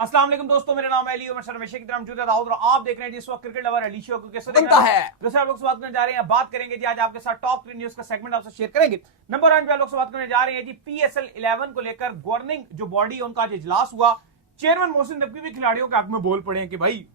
अस्सलाम वालेकुम दोस्तों, मेरा नाम है अली और मैं हमेशा की तरह मौजूद है दाऊद और आप देख रहे हैं जिस वक्त क्रिकेट लवर अली शो को कैसे बनता है। दूसरे आप लोग से बात करने जा रहे हैं, बात करेंगे जी आज आपके साथ टॉप 3 न्यूज का सेगमेंट आपसे शेयर करेंगे। नंबर 1 पे आप लोग से बात करने जा रहे हैं जी पीएसएल 11 को लेकर गवर्निंग जो बॉडी है उनका आज इजलास हुआ। चेयरमैन मोहसिन नकवी भी खिलाड़ियों के हक में बोल पड़े हैं कि भाई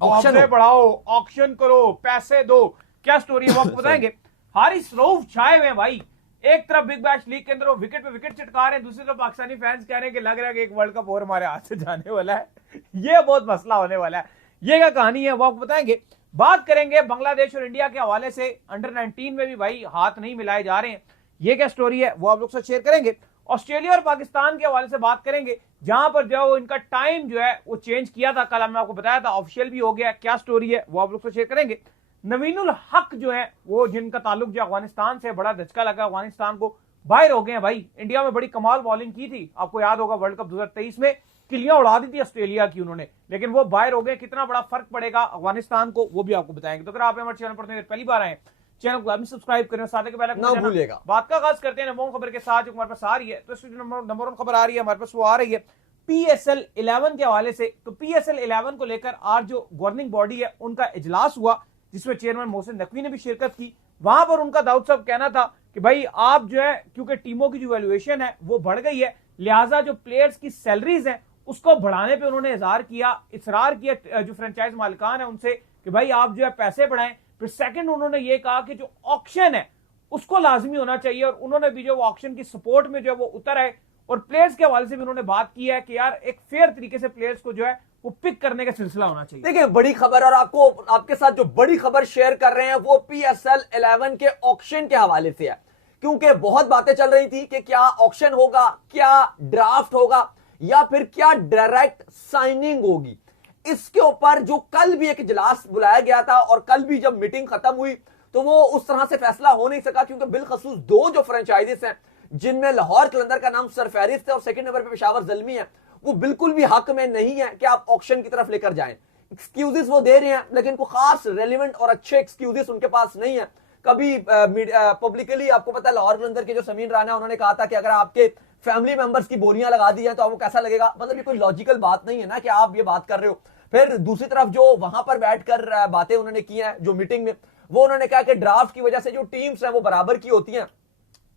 ऑक्शन बढ़ाओ, ऑक्शन करो, पैसे दो। क्या स्टोरी है वो आपको बताएंगे। हारिस रऊफ छाए हुए हैं भाई, एक तरफ बिग बैश लीग के अंदर वो विकेट पे विकेट चिटका रहे हैं, दूसरी तरफ पाकिस्तानी फैंस कह रहे हैं कि लग रहा है कि एक वर्ल्ड कप और हमारे हाथ से जाने वाला है। ये बहुत मसला होने वाला है। ये क्या कहानी है वो आपको बताएंगे। बात करेंगे बांग्लादेश और इंडिया के हवाले से, अंडर 19 में भी भाई हाथ नहीं मिलाए जा रहे हैं। ये क्या स्टोरी है वो आप लोग से शेयर करेंगे। ऑस्ट्रेलिया और पाकिस्तान के हवाले से बात करेंगे, जहां पर जो इनका टाइम जो है वो चेंज किया था, कल हमने आपको बताया था, ऑफिशियल भी हो गया। क्या स्टोरी है वो आप लोग से शेयर करेंगे। नवीनुल हक जो है वो जिनका ताल्लुक जो अफगानिस्तान से, बड़ा धचका लगा अफगानिस्तान को, बाहर हो गए हैं भाई। इंडिया में बड़ी कमाल बॉलिंग की थी, आपको याद होगा वर्ल्ड कप 2023 में किलियां उड़ा दी थी ऑस्ट्रेलिया की उन्होंने, लेकिन वो बाहर हो गए। कितना बड़ा फर्क पड़ेगा अफगानिस्तान को वो भी आपको बताएंगे। तो अगर आप हमारे चैनल पर पहली बार आए, चैनल को अभी सब्सक्राइब करें, साथ के पहले ना भूलिएगा। बात का आगाज करते हैं नंबर खबर के साथ जो हमारे पास आ रही है। तो नंबर 1 खबर आ रही है हमारे पास, वो आ रही है पीएसएल 11 के हवाले से। तो पीएसएल 11 को लेकर आज जो गवर्निंग बॉडी है उनका इजलास हुआ, जिसमें चेयरमैन मोहसिन नकवी ने भी शिरकत की। वहां पर उनका दाऊद साहब कहना था कि भाई आप जो है, क्योंकि टीमों की जो वैल्यूएशन है वो बढ़ गई है, लिहाजा जो प्लेयर्स की सैलरीज हैं उसको बढ़ाने पे उन्होंने इसरार किया जो फ्रेंचाइज मालिकान है उनसे कि भाई आप जो है पैसे बढ़ाएं। फिर सेकंड उन्होंने ये कहा कि जो ऑक्शन है उसको लाजमी होना चाहिए, और उन्होंने भी जो ऑक्शन की सपोर्ट में जो है वो उतर आए। और प्लेयर्स के हवाले से भी उन्होंने बात की है कि यार एक फेयर तरीके से प्लेयर्स को जो है वो पिक करने का सिलसिला होना चाहिए। देखिए बड़ी खबर, और आपके साथ जो बड़ी खबर शेयर कर रहे हैं वो पीएसएल 11 के ऑक्शन के हवाले से है। क्योंकि बहुत बातें चल रही थी कि क्या ऑक्शन होगा, क्या ड्राफ्ट होगा, या फिर क्या डायरेक्ट साइनिंग होगी। इसके ऊपर जो कल भी एक इजलास बुलाया गया था, और कल भी जब मीटिंग खत्म हुई तो वो उस तरह से फैसला हो नहीं सका, क्योंकि बिलखसूस दो जो फ्रेंचाइजीज हैं जिनमें लाहौर कलंदर का नाम सरफहरिस्त है और सेकंड नंबर पे पेशावर ज़ल्मी है, वो बिल्कुल भी हक में नहीं है कि आप ऑक्शन की तरफ लेकर जाएं। एक्सक्यूजेस वो दे रहे हैं, लेकिन कोई खास रेलिवेंट और अच्छे एक्सक्यूजेस उनके पास नहीं है। कभी पब्लिकली आपको पता है लाहौर कलंदर के जो समीन राना उन्होंने कहा था कि अगर आपके फैमिली मेंबर्स की बोलियां लगा दी जाए तो आपको कैसा लगेगा। मतलब ये कोई लॉजिकल बात नहीं है ना कि आप ये बात कर रहे हो। फिर दूसरी तरफ जो वहां पर बैठकर बातें उन्होंने की हैं जो मीटिंग में, वो उन्होंने कहा कि ड्राफ्ट की वजह से जो टीम्स हैं वो बराबर की होती हैं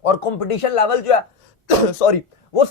और कंपटीशन लेवल जो है सॉरी वो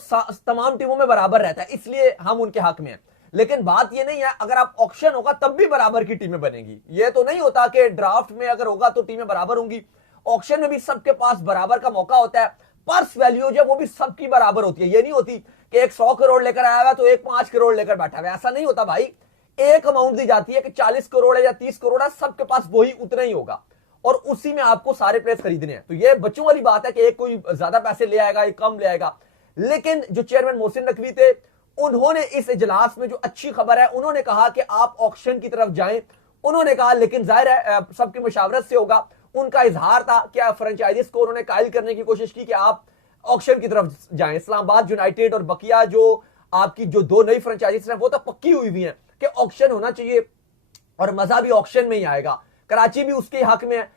तमाम टीमों में बराबर रहता है, इसलिए हम उनके हक में हैं। लेकिन बात ये नहीं है, अगर आप ऑक्शन होगा तब भी बराबर की टीमें बनेगी। ये तो नहीं होता कि ड्राफ्ट में अगर होगा तो टीमें बराबर होंगी, ऑक्शन में भी सबके पास बराबर का मौका होता है। पर्स वैल्यू जो वो भी सबकी बराबर होती है। ये नहीं होती कि एक 100 करोड़ लेकर आया हुआ तो एक 5 करोड़ लेकर बैठा हुआ, ऐसा नहीं होता भाई। एक अमाउंट दी जाती है कि 40 करोड़ है या 30 करोड़ है, सबके पास वही उतना ही होगा, और उसी में आपको सारे प्लेयर्स खरीदने हैं। तो ये बच्चों वाली बात है कि एक कोई ज्यादा पैसे ले आएगा, एक कम ले आएगा। लेकिन जो चेयरमैन मोहसिन नकवी थे, उन्होंने इस इजलास में जो अच्छी खबर है, उन्होंने कहा कि आप ऑक्शन की तरफ जाएं। उन्होंने कहा, लेकिन जाहिर है सबकी मुशावरत से होगा। उनका इजहार था कि फ्रेंचाइजीज को उन्होंने कायल करने की कोशिश की कि आप ऑक्शन की तरफ जाएं। इस्लामाबाद यूनाइटेड और बकिया जो आपकी जो दो नई फ्रेंचाइजीज हैं वो तो पक्की हुई हुई हैं कि ऑक्शन होना चाहिए और मजा भी ऑक्शन में ही आएगा। कराची भी उसके हक में है,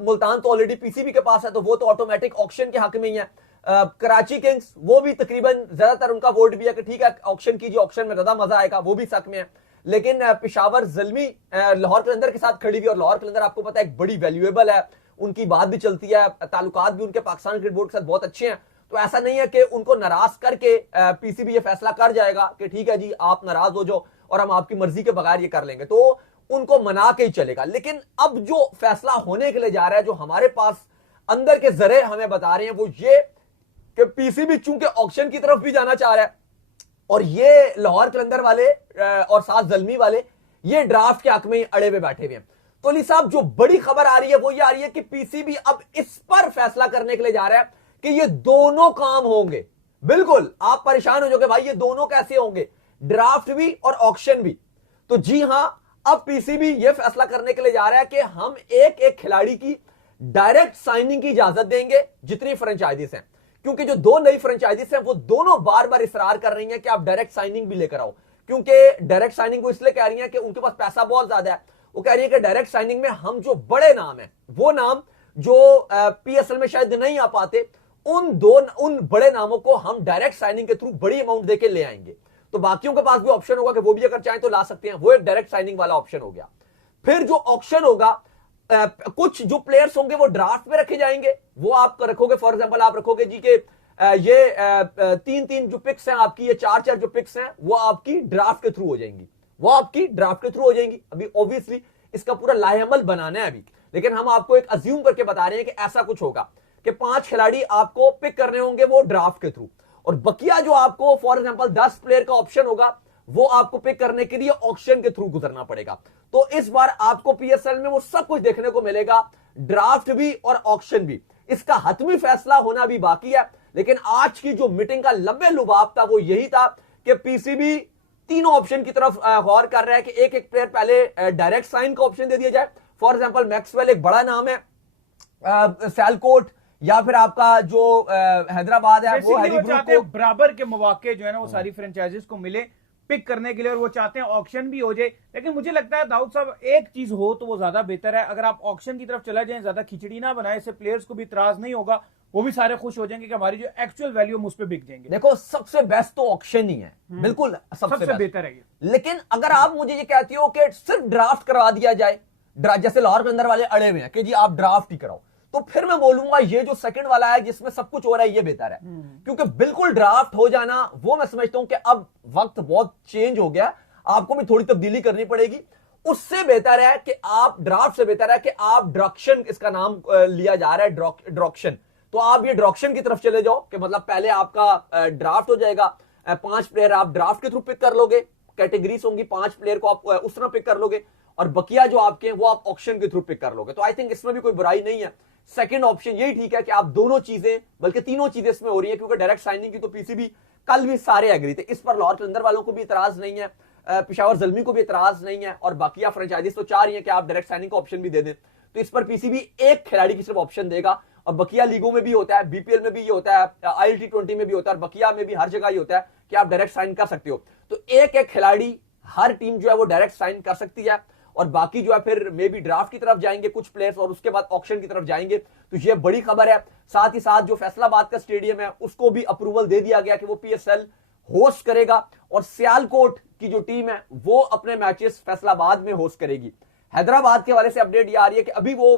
मुल्तान तो ऑलरेडी पीसीबी के पास है तो वो तो ऑटोमेटिक ऑक्शन के हक में ही है। कराची किंग्स वो भी तकरीबन ज्यादातर उनका वोट भी है कि ठीक है ऑक्शन कीजिए, ऑक्शन में ज्यादा मजा आएगा, वो भी हक में है। लेकिन पेशावर ज़ल्मी लाहौर कलंदर के साथ खड़ी हुई, और लाहौर कलंदर आपको पता है एक बड़ी वैल्यूएबल है, उनकी बात भी चलती है, ताल्लुकात भी उनके पाकिस्तान क्रिकेट बोर्ड के साथ बहुत अच्छे हैं। तो ऐसा नहीं है कि उनको नाराज करके पीसीबी ये फैसला कर जाएगा कि ठीक है जी आप नाराज हो जाओ और हम आपकी मर्जी के बगैर ये कर लेंगे, तो उनको मना के ही चलेगा। लेकिन अब जो फैसला होने के लिए जा रहा है, जो हमारे पास अंदर के जरिए हमें बता रहे हैं, वो ये कि पीसीबी चूंकि ऑक्शन की तरफ भी जाना चाह रहा है, और ये लाहौर कलंदर वाले और साथ ज़ल्मी वाले ये ड्राफ्ट के हक में अड़े हुए बैठे हुए हैं। तो अली साहब जो बड़ी खबर आ रही है वो ये आ रही है कि पीसीबी अब इस पर फैसला करने के लिए जा रहा है कि ये दोनों काम होंगे। बिल्कुल आप परेशान हो जाओगे भाई ये दोनों कैसे होंगे, ड्राफ्ट भी और ऑक्शन भी। तो जी हां, अब पीसीबी ये फैसला करने के लिए जा रहा है कि हम एक एक खिलाड़ी की डायरेक्ट साइनिंग की इजाजत देंगे जितनी फ्रेंचाइजीज हैं, क्योंकि जो दो नई फ्रेंचाइजीज हैं वो दोनों बार बार इसरार कर रही हैं कि आप डायरेक्ट साइनिंग भी लेकर आओ। क्योंकि डायरेक्ट साइनिंग वो इसलिए कह रही हैं कि उनके पास पैसा बहुत ज्यादा है। वो कह रही है कि डायरेक्ट साइनिंग में हम जो बड़े नाम है, वो नाम जो पीएसएल में शायद नहीं आ पाते, उन बड़े नामों को हम डायरेक्ट साइनिंग के थ्रू बड़ी अमाउंट देके ले आएंगे। तो बाकियों के पास भी ऑप्शन होगा कि वो भी अगर चाहें तो ला सकते हैं। वो एक डायरेक्ट साइनिंग वाला ऑप्शन हो गया। फिर जो ऑप्शन होगा, कुछ जो प्लेयर्स होंगे वो ड्राफ्ट में रखे जाएंगे, वो आप रखोगे। फॉर एग्जांपल आप रखोगे जी के ये 3-3 जो पिक्स हैं आपकी, ये 4-4 जो पिक्स हैं वो आपकी ड्राफ्ट के थ्रू हो जाएंगी, वो आपकी ड्राफ्ट के थ्रू हो जाएंगी। अभी ऑब्वियसली इसका पूरा लाहेअमल बनाना है अभी, लेकिन हम आपको एक अज्यूम करके बता रहे हैं कि ऐसा कुछ होगा कि 5 खिलाड़ी आपको पिक करने होंगे वो ड्राफ्ट के थ्रू, और बकिया जो आपको फॉर एग्जांपल 10 प्लेयर का ऑप्शन होगा वो आपको पिक करने के लिए ऑक्शन के थ्रू गुजरना पड़ेगा। तो इस बार आपको पीएसएल में वो सब कुछ देखने को मिलेगा, ड्राफ्ट भी और ऑक्शन भी। इसका हतमी फैसला होना भी बाकी है, लेकिन आज की जो मीटिंग का लंबे लुभाव था वो यही था कि पीसीबी तीनों ऑप्शन की तरफ गौर कर रहा है कि एक एक प्लेयर पहले डायरेक्ट साइन का ऑप्शन दे दिया जाए। फॉर एग्जांपल मैक्सवेल एक बड़ा नाम है, सैलकोट या फिर आपका जो हैदराबाद है वो हैरी ब्रूक को बराबर के मौके जो है ना वो सारी फ्रेंचाइजीज को मिले पिक करने के लिए, और वो चाहते हैं ऑक्शन भी हो जाए। लेकिन मुझे लगता है दाऊद साहब एक चीज हो तो वो ज्यादा बेहतर है, अगर आप ऑक्शन की तरफ चला जाएं, ज्यादा खिचड़ी ना बनाए, इससे प्लेयर्स को भी इतराज नहीं होगा, वो भी सारे खुश हो जाएंगे कि हमारी जो एक्चुअल वैल्यू हम उस पर बिक जाएंगे। देखो सबसे बेस्ट तो ऑक्शन ही है, बिल्कुल सबसे बेहतर है ये। लेकिन अगर आप मुझे ये कहती हो कि सिर्फ ड्राफ्ट करवा दिया जाए, जैसे लाहौर के अंदर वाले अड़े हुए हैं कि जी आप ड्राफ्ट ही कराओ, तो फिर मैं बोलूंगा ये जो सेकंड वाला है जिसमें सब कुछ हो रहा है ये बेहतर है। क्योंकि बिल्कुल ड्राफ्ट हो जाना वो मैं समझता हूं कि अब वक्त बहुत चेंज हो गया, आपको भी थोड़ी तब्दीली करनी पड़ेगी। उससे बेहतर है कि आप ड्राफ्ट से बेहतर है कि आप ड्रॉक्शन, इसका नाम लिया जा रहा है ड्रॉक्शन, तो आप ये ड्रॉक्शन की तरफ चले जाओ कि मतलब पहले आपका ड्राफ्ट हो जाएगा, 5 प्लेयर आप ड्राफ्ट के थ्रू पिक कर लोगे, कैटेगरीज होंगी, 5 प्लेयर को आप उस तरह पिक कर लोगे, और बकिया जो आपके हैं वो आप ऑक्शन के थ्रू पिक कर लोगे। तो आई थिंक इसमें भी कोई बुराई नहीं है। सेकंड ऑप्शन यही ठीक है कि आप दोनों चीजें, बल्कि तीनों चीजें इसमें हो रही है, क्योंकि डायरेक्ट साइनिंग की तो पीसीबी कल भी सारे एग्री थे, इस पर लाहौर कलंदर वालों को भी इतराज नहीं है, पेशावर जल्मी को भी इतराज नहीं है, और बाकिया फ्रेंचाइजीज तो चाह रही है कि आप डायरेक्ट साइनिंग का ऑप्शन भी दे दें। तो इस पर पीसीबी एक खिलाड़ी की सिर्फ ऑप्शन देगा, और बकिया लीगों में भी होता है, बीपीएल में भी ये होता है, ILT20 में भी होता है, और बकिया में भी हर जगह ये होता है कि आप डायरेक्ट साइन कर सकते हो। तो एक एक खिलाड़ी हर टीम जो है वो डायरेक्ट साइन कर सकती है, और बाकी जो है फिर मे बी ड्राफ्ट की तरफ जाएंगे कुछ प्लेयर्स, और उसके बाद ऑक्शन की तरफ जाएंगे। तो ये बड़ी खबर है। साथ ही साथ जो फैसलाबाद का स्टेडियम है उसको भी अप्रूवल दे दिया गया कि वो पीएसएल होस्ट करेगा, और सियालकोट की जो टीम है वो अपने मैचेस फैसलाबाद में होस्ट करेगी। हैदराबाद के हवाले से अपडेट ये आ रही है कि अभी वो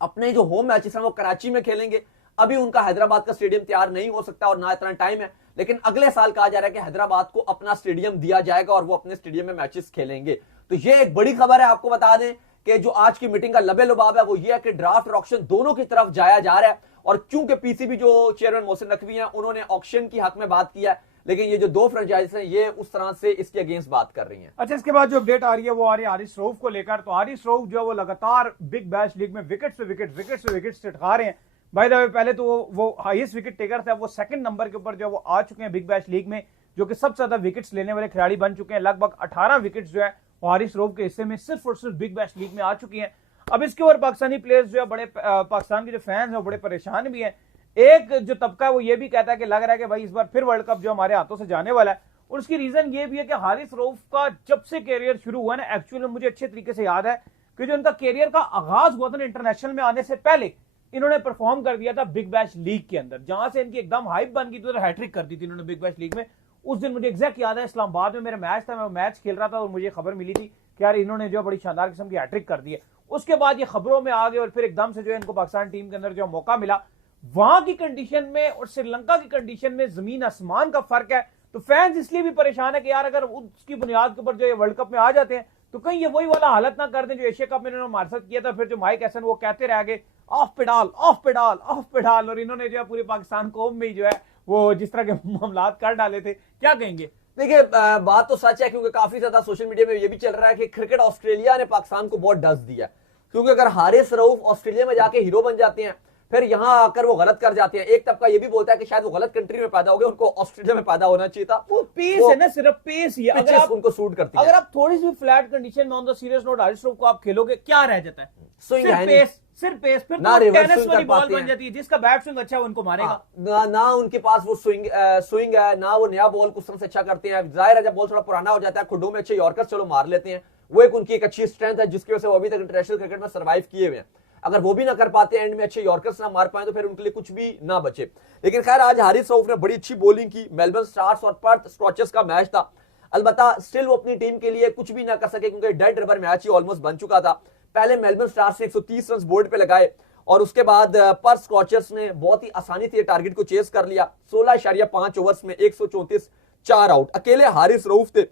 अपने जो होम मैचेस हैं वो कराची में खेलेंगे, अभी उनका हैदराबाद का स्टेडियम तैयार नहीं हो सकता और ना इतना टाइम है, लेकिन अगले साल कहा जा रहा है कि हैदराबाद को अपना स्टेडियम दिया जाएगा और वो अपने स्टेडियम में मैचेस खेलेंगे। तो ये एक बड़ी खबर है। आपको बता दें कि जो आज की मीटिंग का लबे लुबाब है वो ये है कि ड्राफ्ट और ऑक्शन दोनों की तरफ जाया जा रहा है, और क्योंकि पीसीबी जो चेयरमैन मोहसिन नकवी हैं उन्होंने ऑक्शन की हक में बात किया है, लेकिन ये जो दो फ्रेंचाइज हैं ये उस तरह से इसके अगेंस्ट बात कर रही हैं। अच्छा, इसके बाद जो अपडेट आ रही है वो आ रही है हारिस रऊफ को लेकर। तो हारिस रऊफ जो है वो लगातार बिग बैश लीग में विकेट से विकेट उठा रहे हैं। बाय द वे पहले तो वो हाईएस्ट विकेट टेकर थे, वो सेकंड नंबर के ऊपर जो वो आ चुके हैं बिग बैश लीग में, जो कि सबसे ज्यादा विकेट्स लेने वाले खिलाड़ी बन चुके हैं। लगभग 18 विकेट्स जो है हारिस रऊफ के हिस्से में सिर्फ और सिर्फ बिग बैश लीग में आ चुकी हैं। अब इसके और पाकिस्तानी प्लेयर्स जो है बड़े, पाकिस्तान के जो फैंस हैं वो बड़े परेशान भी हैं। एक जो तबका है वो ये भी कहता है कि लग रहा है कि भाई इस बार फिर वर्ल्ड कप जो हमारे हाथों से जाने वाला है, और उसकी रीजन ये भी है कि हारिस रऊफ का जब से कैरियर शुरू हुआ ना, एक्चुअली मुझे अच्छे तरीके से याद है कि जो उनका कैरियर का आगाज हुआ था ना इंटरनेशनल में आने से पहले, इन्होंने परफॉर्म कर दिया था बिग बैश लीग के अंदर, जहां से इनकी एकदम हाइप बन गई थी, हैट्रिक कर दी थी इन्होंने बिग बैश लीग में। उस दिन मुझे एग्जैक्ट याद है इस्लामाबाद में मेरा मैच था, मैं मैच खेल रहा था और मुझे खबर मिली थी कि यार इन्होंने जो बड़ी शानदार किस्म की हैट्रिक कर दी है। उसके बाद ये खबरों में आ गए और फिर एकदम से जो है इनको पाकिस्तान टीम के अंदर जो मौका मिला, वहां की कंडीशन में और श्रीलंका की कंडीशन में जमीन आसमान का फर्क है। तो फैंस इसलिए भी परेशान है कि यार अगर उसकी बुनियाद के ऊपर जो ये वर्ल्ड कप में आ जाते हैं तो कहीं ये वही वाला हालत ना कर दें जो एशिया कप में इन्होंने हमारे साथ किया था। फिर जो माइक हैसन वो कहते रह गए ऑफ पेडाल ऑफ पेडाल ऑफ पेडाल, और इन्होंने जो है पूरे पाकिस्तान कौम में जो है वो जिस तरह के मामलात कर डाले थे। क्या कहेंगे? देखिए बात तो सच है, क्योंकि काफी ज्यादा सोशल मीडिया में ये भी चल रहा है कि क्रिकेट ऑस्ट्रेलिया ने पाकिस्तान को बहुत डस दिया, क्योंकि अगर हारिस रऊफ ऑस्ट्रेलिया में जाके हीरो बन जाते हैं फिर यहां आकर वो गलत कर जाते हैं। एक तबका ये भी बोलता है कि शायद वो गलत कंट्री में पैदा हो गए, उनको ऑस्ट्रेलिया में पैदा होना चाहिए था। वो पेस है ना, सिर्फ पेस ही अगर आप उनको सूट करती है। अगर आप थोड़ी सी फ्लैट कंडीशन में on the serious note Haris Rauf को आप खेलोगे, क्या रह जाता है? स्विंग है सिर्फ पेस, फिर ना तो टेनिस वाली बॉल बन जाती है, जिसका बैट स्विंग अच्छा है उनको मारेगा। ना उनके पास वो स्विंग है, ना वो नया बॉल कुछ तरह से अच्छा करते हैं। जाहिर है जब बॉल थोड़ा पुराना हो जाता है, खुडों में अच्छे यॉर्कर चलो मार लेते हैं, वो एक उनकी एक अच्छी स्ट्रेंथ है जिसकी वजह से वो अभी तक इंटरनेशनल क्रिकेट में सर्वाइव किए हुए हैं। अगर वो भी ना कर पाते एंड में अच्छे यॉर्कर्स ना मार पाए तो फिर उनके लिए कुछ भी ना बचे। लेकिन खैर आज हारिस रऊफ ने बड़ी अच्छी बॉलिंग की। मेलबर्न स्टार्स और पर्थ स्कॉचर्स का मैच था, अलबत्ता स्टिल वो अपनी टीम के लिए कुछ भी ना कर सके क्योंकि डेड रबर मैच ही ऑलमोस्ट बन चुका था। पहले मेलबर्न स्टार्स ने 130 रन बोर्ड पे लगाए और उसके बाद पर्थ स्कॉचर्स ने बहुत ही आसानी से टारगेट को चेस कर लिया। 16.5 ओवर्स में 134, 4 आउट। अकेले हारिस रऊफ थे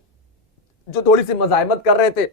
जो थोड़ी सी मजाहमत कर रहे थे।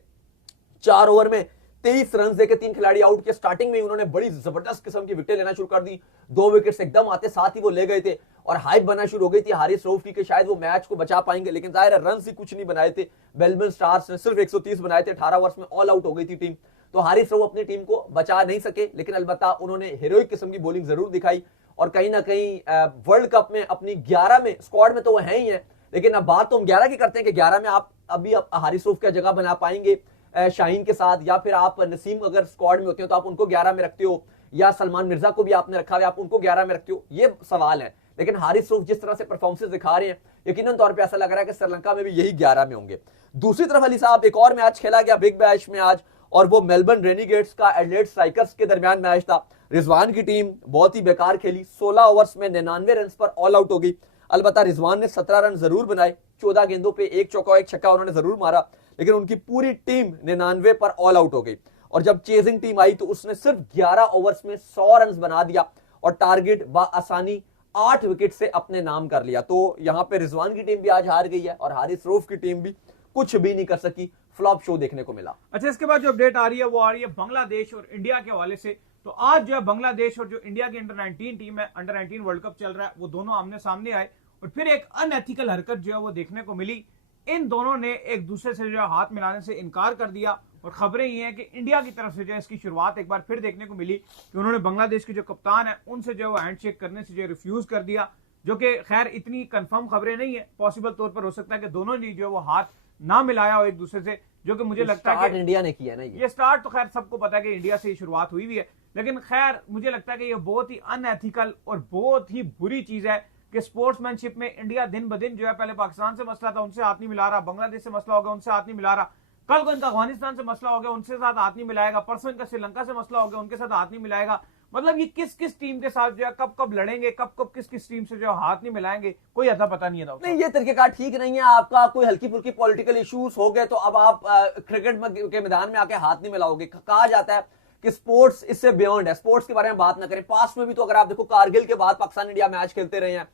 4 ओवर में 23 रन देके 3 खिलाड़ी आउट किए। स्टार्टिंग में उन्होंने बड़ी जबरदस्त किस्म की विकेट लेना शुरू कर दी, 2 विकेट्स एकदम आते साथ ही वो ले गए थे और हाइप बनना शुरू हो गई थी हारिस रऊफ की कि शायद वो मैच को बचा पाएंगे, लेकिन जाहिर है रन ही कुछ नहीं बनाए थे। मेलबर्न स्टार्स ने सिर्फ 130 बनाए थे। 18 ओवर्स में ऑल आउट हो गई थी टीम, तो हारिस रऊफ अपनी टीम को बचा नहीं सके। लेकिन अलबत्ता उन्होंने हीरोइक किस्म की बॉलिंग जरूर दिखाई और कहीं ना कहीं वर्ल्ड कप में अपनी 11 में स्क्वाड में तो वो है ही है, लेकिन अब बात तो हम 11 की करते हैं कि 11 में आप अभी हारिस रऊफ क्या जगह बना पाएंगे शाहीन के साथ, या फिर आप नसीम अगर स्क्वाड में होते हो तो आप उनको 11 में रखते हो, या सलमान मिर्जा को भी आपने रखा है आप उनको 11 में रखते हो, ये सवाल है। लेकिन हारिस रऊफ जिस तरह से परफॉर्मेंस दिखा रहे हैं यकीनन तौर पे ऐसा लग रहा है कि श्रीलंका में भी यही 11 में होंगे। दूसरी तरफ अली साहब एक और मैच खेला गया बिग बैश में आज, और वो मेलबर्न रेनिगेट्स का एडिलेड स्ट्राइकर्स के दरमियान मैच था। रिजवान की टीम बहुत ही बेकार खेली, 16 ओवर्स में 99 रन पर ऑल आउट हो गई। अलबत्ता रिजवान ने 17 रन जरूर बनाए, 14 गेंदों पे 1 चौका 1 छक्का उन्होंने जरूर मारा, लेकिन उनकी पूरी टीम 99 पर ऑल आउट हो गई। और जब चेजिंग टीम आई तो उसने सिर्फ 11 ओवर्स में 100 रन बना दिया और टारगेट बआसानी 8 विकेट से अपने नाम कर लिया। तो यहां पे रिजवान की टीम भी आज हार गई है और हारिस रऊफ की टीम भी कुछ भी नहीं कर सकी, फ्लॉप शो देखने को मिला। अच्छा, इसके बाद जो अपडेट आ रही है वो आ रही है बांग्लादेश और इंडिया के हवाले से। तो आज जो है बांग्लादेश और जो इंडिया की अंडर 19 टीम है, अंडर 19 वर्ल्ड कप चल रहा है, वो दोनों आमने सामने आए और फिर एक अनएथिकल हरकत जो है वो देखने को मिली। इन दोनों ने एक दूसरे से जो है हाथ मिलाने से इनकार कर दिया और खबरें ये हैं कि इंडिया की तरफ से जो है इसकी शुरुआत एक बार फिर देखने को मिली कि उन्होंने बांग्लादेश के जो कप्तान है उनसे जो है वो हैंडशेक करने से जो रिफ्यूज कर दिया, जो कि खैर इतनी कंफर्म खबरें नहीं है, पॉसिबल तौर पर हो सकता है कि दोनों ने जो है वो हाथ ना मिलाया हो एक दूसरे से, जो कि मुझे लगता है कि इंडिया ने किया ना ये स्टार्ट तो खैर सबको पता है कि इंडिया से ही शुरुआत हुई भी है, लेकिन खैर मुझे लगता है कि ये बहुत ही अनएथिकल और बहुत ही बुरी चीज है कि स्पोर्ट्समैनशिप में इंडिया दिन ब दिन जो है, पहले पाकिस्तान से मसला था उनसे हाथ नहीं मिला रहा, बांग्लादेश से मसला होगा उनसे हाथ नहीं मिला रहा, कल को इनका अफगानिस्तान से मसला हो गया उनसे साथ हाथ नहीं मिलाएगा, परसों इनका श्रीलंका से मसला हो गया उनके साथ हाथ नहीं मिलाएगा। मतलब ये किस किस टीम के साथ जो है कब कब लड़ेंगे, कब कब किस किस टीम से जो हाथ नहीं मिलाएंगे, कोई अता पता नहीं है। नहीं, ये तरीकेकार ठीक नहीं है आपका। कोई हल्की फुल्की पॉलिटिकल इश्यूज हो गए तो अब आप क्रिकेट के मैदान में आके हाथ नहीं मिलाओगे। कहा जाता है कि स्पोर्ट्स इससे बियॉन्ड है, स्पोर्ट्स के बारे में बात ना करें। पास्ट में भी तो अगर आप देखो कारगिल के बाद पाकिस्तान इंडिया मैच खेलते रहे हैं,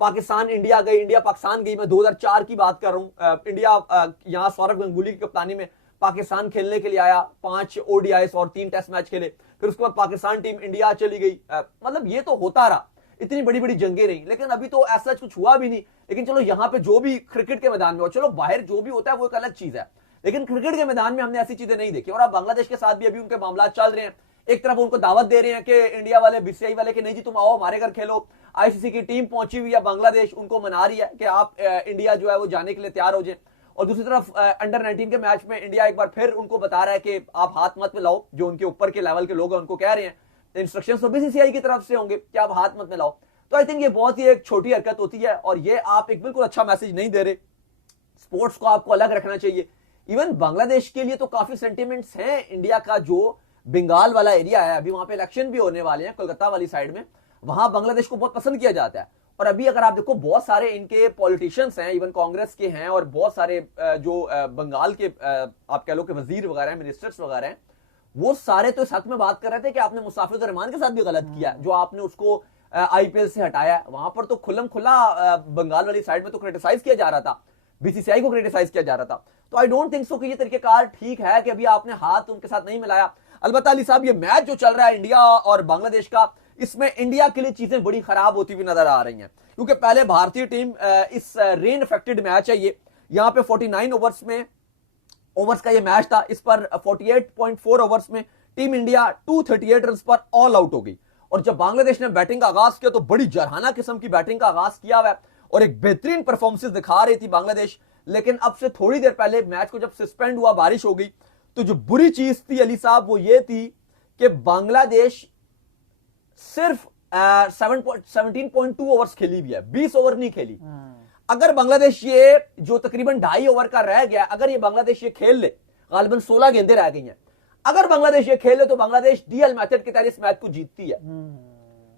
पाकिस्तान इंडिया गई, इंडिया पाकिस्तान गई, मैं 2004 की बात कर रहा हूं। इंडिया यहां सौरभ गंगुली की कप्तानी में पाकिस्तान खेलने के लिए आया, 5 ODIs और 3 टेस्ट मैच खेले, फिर उसके बाद पाकिस्तान टीम इंडिया चली गई। मतलब ये तो होता रहा, इतनी बड़ी बड़ी जंगें रही, लेकिन अभी तो ऐसा कुछ हुआ भी नहीं। लेकिन चलो यहाँ पे जो भी क्रिकेट के मैदान में हो, चलो बाहर जो भी होता है वो एक अलग चीज है, लेकिन क्रिकेट के मैदान में हमने ऐसी चीजें नहीं देखी। और अब बांग्लादेश के साथ भी अभी उनके मामला चल रहे हैं। एक तरफ उनको दावत दे रहे हैं कि इंडिया वाले, BCCI वाले कि नहीं जी तुम आओ हमारे घर खेलो। ICC की टीम पहुंची हुई है बांग्लादेश, उनको मना रही है कि आप इंडिया जो है वो जाने के लिए तैयार हो जाए। और दूसरी तरफ अंडर 19 के मैच में इंडिया एक बार फिर उनको बता रहा है कि आप हाथ मत मिलाओ। जो उनके ऊपर के लेवल के लोग हैं उनको कह रहे हैं, इंस्ट्रक्शंस तो BCCI की तरफ से होंगे कि आप हाथ मत मिलाओ। तो आई थिंक ये बहुत ही एक छोटी हरकत होती है और ये आप एक बिल्कुल अच्छा मैसेज नहीं दे रहे। स्पोर्ट्स को आपको अलग रखना चाहिए। इवन बांग्लादेश के लिए तो काफी सेंटिमेंट्स हैं। इंडिया का जो बंगाल वाला एरिया है, अभी वहां पे इलेक्शन भी होने वाले हैं कोलकाता वाली साइड में, वहां बांग्लादेश को बहुत पसंद किया जाता है। और अभी अगर आप देखो बहुत सारे इनके पॉलिटिशियंस हैं, इवन कांग्रेस के हैं और बहुत सारे जो बंगाल के आप कह लो कि वजीर वगैरह हैं, मिनिस्टर्स वगैरह हैं, वो सारे तो इस हक में बात कर रहे थे कि आपने मुसाफिर रहमान के साथ भी गलत किया, जो आपने उसको IPL से हटाया। वहां पर तो खुल्लम खुला बंगाल वाली साइड में तो क्रिटिसाइज किया जा रहा था, BCCI को क्रिटिसाइज किया जा रहा था। तो आई डोंट थिंक सो कि ये तरीकेकार ठीक है कि अभी आपने हाथ उनके साथ नहीं मिलाया। अलबत्ता अली साहब, ये मैच जो चल रहा है इंडिया और बांग्लादेश का, इसमें इंडिया के लिए चीजें बड़ी खराब होती हुई नजर आ रही हैं, क्योंकि पहले भारतीय टीम इस रेन अफेक्टेड मैच है ये, यहाँ पे 49 ओवर्स का ये मैच था। इस पर 48.4 ओवर्स में टीम इंडिया 238 रन पर ऑल आउट हो गई। और जब बांग्लादेश ने बैटिंग का आगाज किया तो बड़ी जरहाना किस्म की बैटिंग का आगाज किया हुआ है और एक बेहतरीन परफॉर्मेंस दिखा रही थी बांग्लादेश। लेकिन अब से थोड़ी देर पहले मैच को जब सस्पेंड हुआ, बारिश हो गई, तो जो बुरी चीज थी अली साहब वो ये थी कि बांग्लादेश सिर्फ 17.2 ओवर्स खेली भी है, 20 ओवर नहीं खेली। अगर बांग्लादेश ये जो तकरीबन 2.5 ओवर का रह गया, अगर ये बांग्लादेश ये खेल ले, गालिबन 16 गेंदें रह गई हैं, अगर बांग्लादेश ये खेले तो बांग्लादेश डीएल मेथड के तहत इस मैच को जीतती है।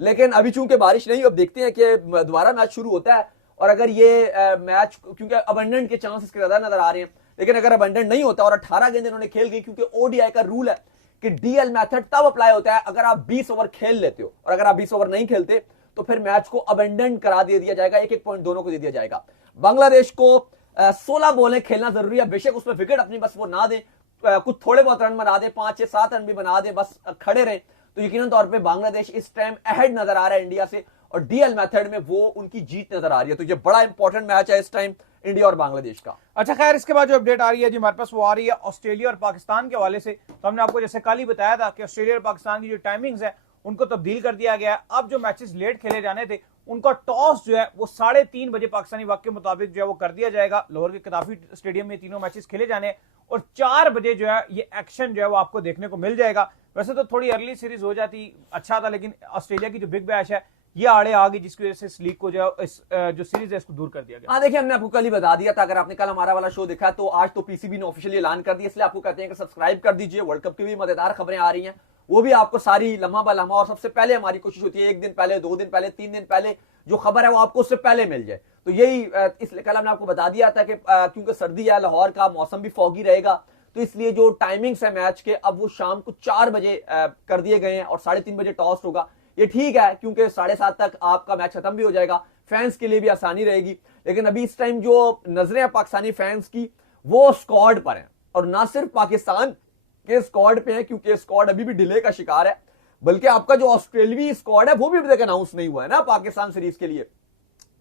लेकिन अभी चूंकि बारिश नहीं, अब देखते हैं कि दोबारा मैच शुरू होता है और अगर ये मैच, क्योंकि अबंडेंट के चांस इसके ज्यादा नजर आ रहे हैं, लेकिन अगर अबंडेंट नहीं होता और 18 गेंद इन्होंने खेल गई, क्योंकि ओडीआई का रूल है कि डीएल मेथड तब अप्लाई होता है अगर आप 20 ओवर खेल लेते हो, और अगर आप 20 ओवर नहीं खेलते तो फिर मैच को अबंडेंट करा दिया जाएगा, एक एक पॉइंट दोनों को दे दिया जाएगा। बांग्लादेश को 16 बॉलें खेलना जरूरी है, बेशक उसमें विकेट अपनी बस वो ना दे, कुछ थोड़े बहुत रन बना दे, 5 6 7 रन भी बना दे, बस खड़े रहे, तो यकीनन तौर पे बांग्लादेश इस टाइम अहेड नजर आ रहा है इंडिया से, और डीएल मेथड में वो उनकी जीत नजर आ रही है। तो ये बड़ा इंपॉर्टेंट मैच है इस टाइम इंडिया और बांग्लादेश का। अच्छा खैर, इसके बाद जो अपडेट आ रही है जी हमारे पास, वो आ रही है ऑस्ट्रेलिया और पाकिस्तान के हवाले से। तो हमने आपको जैसे कल ही बताया था कि ऑस्ट्रेलिया और पाकिस्तान की जो टाइमिंग्स है उनको तब्दील कर दिया गया है। अब जो मैचेस लेट खेले जाने थे उनका टॉस जो है वो 3:30 बजे पाकिस्तानी वक्त के मुताबिक जो है वो कर दिया जाएगा। लाहौर के कदाफी स्टेडियम में तीनों मैचेस खेले जाने हैं और 4 बजे जो है ये एक्शन जो है वो आपको देखने को मिल जाएगा। वैसे तो थोड़ी अर्ली सीरीज हो जाती अच्छा था, लेकिन ऑस्ट्रेलिया की जो बिग बैश है ये आड़े आ गई, जिसकी वजह से इस लीग को जो जो सीरीज है इसको दूर कर दिया गया। हाँ देखिए, हमने आपको कल ही बता दिया था, अगर आपने कल हमारा वाला शो देखा तो आज तो पीसीबी ने ऑफिशियली ऐलान कर दिया, इसलिए आपको कहते हैं कि सब्सक्राइब कर दीजिए। वर्ल्ड कप की भी मजेदार खबरें आ रही हैं, वो भी आपको सारी लम्हा ब लम्हा, और सबसे पहले हमारी कोशिश होती है 1 दिन पहले, 2 दिन पहले, 3 दिन पहले जो खबर है वो आपको उससे पहले मिल जाए। तो यही इसलिए कल हमने आपको बता दिया था कि क्योंकि सर्दी है, लाहौर का मौसम भी फॉगी रहेगा, तो इसलिए जो टाइमिंग्स है मैच के अब वो शाम को 4 बजे कर दिए गए हैं और 3:30 बजे टॉस होगा। ये ठीक है क्योंकि 7:30 तक आपका मैच खत्म भी हो जाएगा, फैंस के लिए भी आसानी रहेगी। लेकिन अभी इस टाइम जो नजरें हैं पाकिस्तानी फैंस की वो स्क्वाड पर हैं, और ना सिर्फ पाकिस्तान के स्क्वाड पे है, क्योंकि स्क्वाड अभी भी डिले का शिकार है, बल्कि आपका जो ऑस्ट्रेलियाई स्क्वाड है वो भी अभी तक अनाउंस नहीं हुआ है ना पाकिस्तान सीरीज के लिए।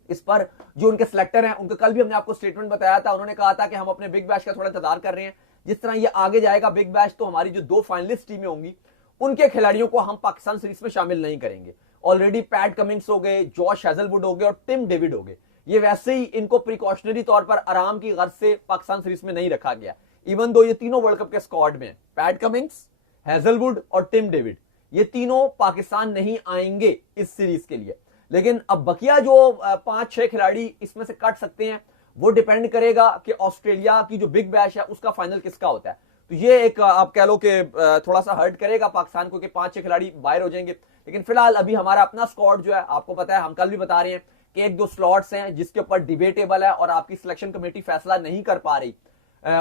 इस पर जो उनके सिलेक्टर हैं उनका कल भी हमने आपको स्टेटमेंट बताया था, उन्होंने कहा था कि हम अपने बिग बैश का थोड़ा इंतजार कर रहे हैं, जिस तरह ये आगे जाएगा बिग बैश तो हमारी जो 2 फाइनलिस्ट टीमें होंगी उनके खिलाड़ियों को हम पाकिस्तान सीरीज में शामिल नहीं करेंगे। ऑलरेडी पैट कमिंग्स हो गए, जॉश हेजलवुड हो गए और टिम डेविड हो गए, ये वैसे ही इनको प्रिकॉशनरी तौर पर आराम की गर्ज से पाकिस्तान सीरीज में नहीं रखा गया। इवन दो ये तीनों वर्ल्ड कप के स्क्वाड में, पैट कमिंग्स, हेजलवुड और टिम डेविड, ये तीनों पाकिस्तान नहीं आएंगे इस सीरीज के लिए। लेकिन अब बकिया जो 5-6 खिलाड़ी इसमें से कट सकते हैं वो डिपेंड करेगा कि ऑस्ट्रेलिया की जो बिग बैश है उसका फाइनल किसका होता है। तो ये एक आप कह लो कि थोड़ा सा हर्ट करेगा पाकिस्तान को कि 5-6 खिलाड़ी बाहर हो जाएंगे। लेकिन फिलहाल अभी हमारा अपना स्क्वाड जो है, आपको पता है हम कल भी बता रहे हैं कि 1-2 स्लॉट्स हैं जिसके ऊपर डिबेटेबल है और आपकी सिलेक्शन कमेटी फैसला नहीं कर पा रही।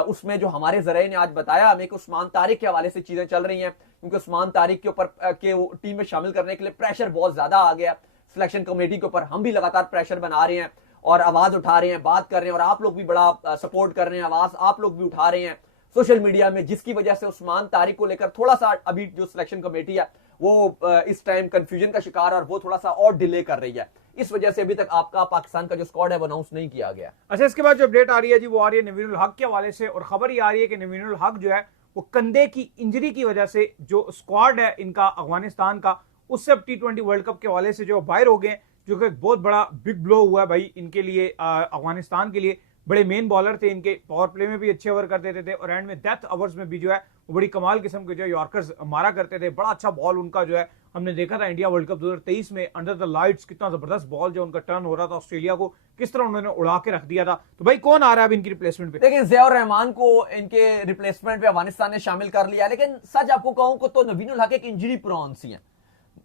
उसमें जो हमारे जरिए ने आज बताया हमें कि उस्मान तारिक के हवाले से चीजें चल रही हैं, क्योंकि उस्मान तारिक के ऊपर के टीम में शामिल करने के लिए प्रेशर बहुत ज्यादा आ गया सिलेक्शन कमेटी के ऊपर। हम भी लगातार प्रेशर बना रहे हैं और आवाज उठा रहे हैं, बात कर रहे हैं, और आप लोग भी बड़ा सपोर्ट कर रहे हैं, आवाज आप लोग भी उठा रहे हैं सोशल मीडिया में, जिसकी वजह से उस्मान तारिक को लेकर थोड़ा सा अभी जो सिलेक्शन कमेटी है वो इस टाइम कंफ्यूजन का शिकार और वो थोड़ा सा और डिले कर रही है। इस वजह से अभी तक आपका पाकिस्तान का जो स्क्वाड है वो अनाउंस नहीं किया गया। अच्छा, इसके बाद जो अपडेट आ रही है जी वो आ रही है नवीनुल हक के हवाले से, और खबर ये आ रही है कि नवीनुल हक जो है वो कंधे की इंजरी की वजह से जो स्क्वाड है इनका अफगानिस्तान का, उससे अब T20 वर्ल्ड कप के हवाले से जो बाहर हो गए, जो कि बहुत बड़ा बिग ब्लो हुआ है भाई इनके लिए, अफगानिस्तान के लिए। बड़े मेन बॉलर थे इनके, पावर प्ले में भी अच्छे ओवर कर देते थे और एंड में डेथ ओवर्स में भी जो है वो बड़ी कमाल किस्म के जो यॉर्कर्स मारा करते थे। बड़ा अच्छा बॉल उनका जो है हमने देखा था इंडिया वर्ल्ड कप 2023 में अंडर द लाइट्स, कितना जबरदस्त बॉल जो उनका टर्न हो रहा था ऑस्ट्रेलिया को, किस तरह उन्होंने उड़ा के रख दिया था। तो भाई कौन आ रहा है अब इनकी रिप्लेसमेंट पे? लेकिन ज़ियाउर रहमान को इनके रिप्लेसमेंट पे अफगानिस्तान ने शामिल कर लिया। लेकिन सच आपको कहूं तो नवीनुल हक एक इंजरी प्रोन सी है,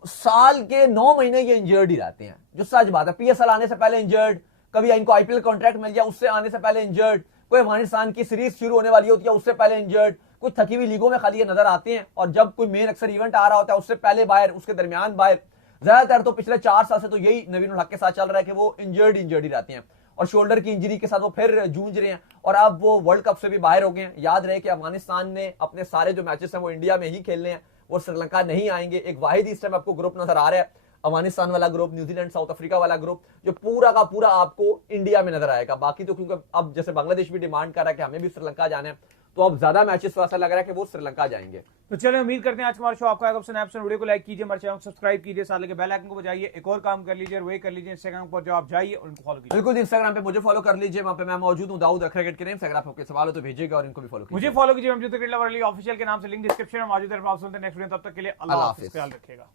साल के 9 महीने ये इंजर्ड ही रहते हैं, जो सच बात है। PSL आने से पहले इंजर्ड, कभी इनको IPL कॉन्ट्रैक्ट मिल गया उससे आने से पहले इंजर्ड, कोई अफगानिस्तान की सीरीज शुरू होने वाली होती है उससे पहले इंजर्ड, कुछ थकी हुई लीगों में खाली ये नजर आते हैं, और जब कोई मेन अक्सर इवेंट आ रहा होता है उससे पहले बाहर, उसके दरमियान बाहर। ज्यादातर तो पिछले 4 साल से तो यही नवीनुल हक के साथ चल रहा है कि वो इंजर्ड ही रहते हैं, और शोल्डर की इंजरी के साथ वो फिर जूझ रहे हैं, और अब वो वर्ल्ड कप से भी बाहर हो गए हैं। याद रहे कि अफगानिस्तान ने अपने सारे जो मैचेस हैं वो इंडिया में ही खेलने हैं, वो श्रीलंका नहीं आएंगे। एक वाहिद इस टाइम आपको ग्रुप नजर आ रहा है, अफगानिस्तान वाला ग्रुप, न्यूजीलैंड, साउथ अफ्रीका वाला ग्रुप, जो पूरा का पूरा आपको इंडिया में नजर आएगा। बाकी तो क्योंकि अब जैसे बांग्लादेश भी डिमांड कर रहा है कि हमें भी श्रीलंका जाना है, तो अब ज्यादा मैचेस तो ऐसा लग रहा है कि वो श्रीलंका जाएंगे। तो चलिए उम्मीद करते हैं आज हमारा शो आपको आएगा। वीडियो को लाइक कीजिए, हमारे चैनल को सब्सक्राइब कीजिए, साथ लगे बेल आइकन को बजाइए, एक और काम कर लीजिए और वही कर लीजिए इंस्टाग्राम पर जो आप जाइए और उनको फॉलो कीजिए। बिल्कुल, इंस्टाग्राम पे मुझे फॉलो कर लीजिए, वहां पे मैं मौजूद हूं, दाऊद अखरा क्रिकेट के नेम से। अगर आपके सवाल हो तो भेजिएगा और इनको भी फॉलो कीजिए। मुझे फॉलो कीजिए, हम ऑफिशियल के नाम से, लिंक डिस्क्रिप्शन में मौजूद है। नेक्स्ट वीडियो, तब तक के लिए अल्लाह हाफिज़, ख्याल रखिएगा।